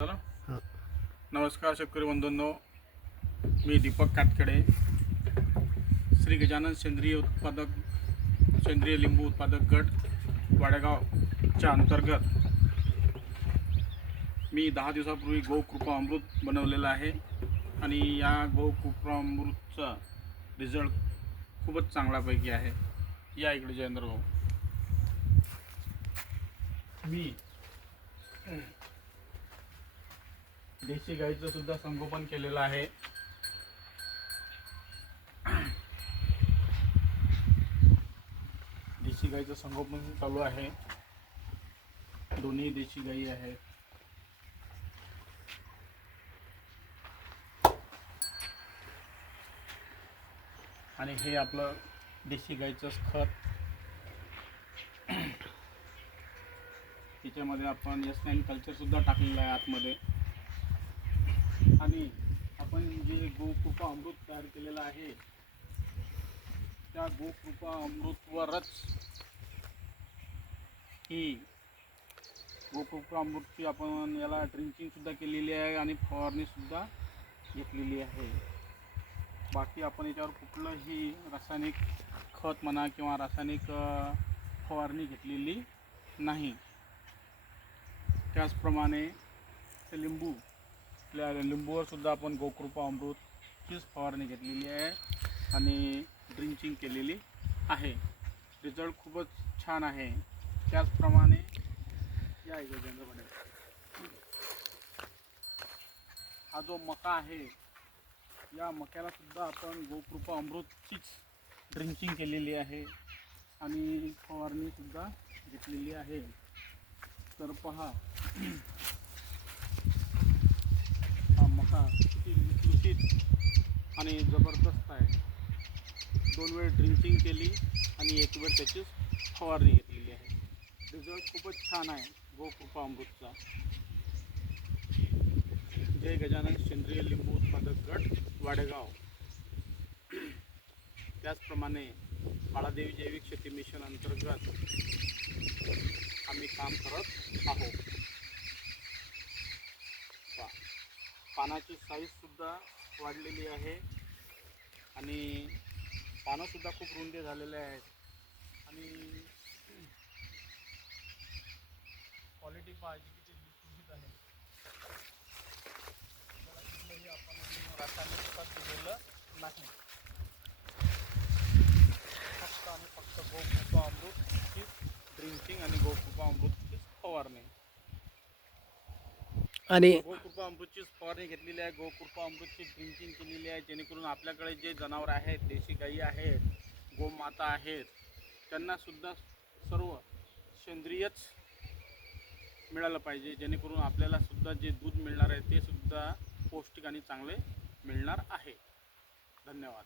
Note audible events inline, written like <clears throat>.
नमस्कार शेतकरी बंधूंनो. मी दीपक काटकडे श्री गजानन सेंद्रिय उत्पादक सेंद्रिय लिंबू उत्पादक गट वाडेगावच्या अंतर्गत. मी दहा दिवसापूर्वी गोकृपा अमृत बनवलेलं आहे आणि या गोकृपा अमृतचा रिझल्ट खूपच चांगल्यापैकी आहे. या इकडे जयेंद्र भाऊ. मी देशी गाईचं सुद्धा संगोपन केलेलं आहे. देशी गाईचं संगोपन चालू आहे. दोन्ही देशी गाई आहेत. आणि हे आपलं देशी गाईचं खत. <clears throat> त्याच्यामध्ये आपण एस नाईन कल्चरसुद्धा टाकलेलं आहे आतमध्ये. आणि आपण जे गोकृपा अमृत तयार केलेलं आहे त्या गोकृपा अमृतवरच ही गोकृपा अमृतची आपण याला ड्रिंकिंगसुद्धा केलेली आहे आणि फवारणीसुद्धा घेतलेली आहे. बाकी आपण याच्यावर कुठलंही रासायनिक खत म्हणा किंवा रासायनिक फवारणी घेतलेली नाही. त्याचप्रमाणे ते लिंबू आपल्या लिंबूवर सुद्धा आपण गोकृपा अमृतचीच फवारणी घेतलेली आहे आणि ड्रिंचिंग केलेली आहे. रिझल्ट खूपच छान आहे. त्याचप्रमाणे या हा जो मका आहे या मक्याला सुद्धा आपण गोकृपा अमृतचीच ड्रिंचिंग केलेली आहे आणि फवारणीसुद्धा घेतलेली आहे. तर पहा हा मका किती लुसलुशीत आणि जबरदस्त आहे. दोन वेळ ड्रिंकिंग केली आणि एक वेळ त्याची फवारणी घेतलेली आहे. रिझल्ट खूपच छान आहे. गोकृपा अमृतचा. जय गजानन सेंद्रिय लिंबू उत्पादक गट वाडेगाव. त्याचप्रमाणे बाळादेवी जैविक शेती मिशन अंतर्गत आम्ही काम करत आहोत. पानाची साईजसुद्धा वाढलेली आहे. आणि पानंसुद्धा खूप रुंदी झालेले आहेत. आणि क्वालिटी पाहिजे किती लुसलुशीत आहे त्याला कुठलंही आपण रासायनिक खत दिलेलं नाही फक्त आणि फक्त गोकृपा अमृतची ड्रिंकिंग आणि गोकृपा अमृतचीच फवारणी आणि गोकृपा अमृतची फवारणी घेतलेली आहे. गोकृपा अमृतची ड्रिंकिंग केलेली आहे. जेणेकरून आपल्याकडे जे जनावर आहेत देशी गाई आहेत गोमाता आहेत त्यांना सुद्धा सर्व सेंद्रियच मिळालं पाहिजे. जेणेकरून आपल्याला सुद्धा जे दूध मिळणार आहे ते सुद्धा पौष्टिक आणि चांगले मिळणार आहे. धन्यवाद.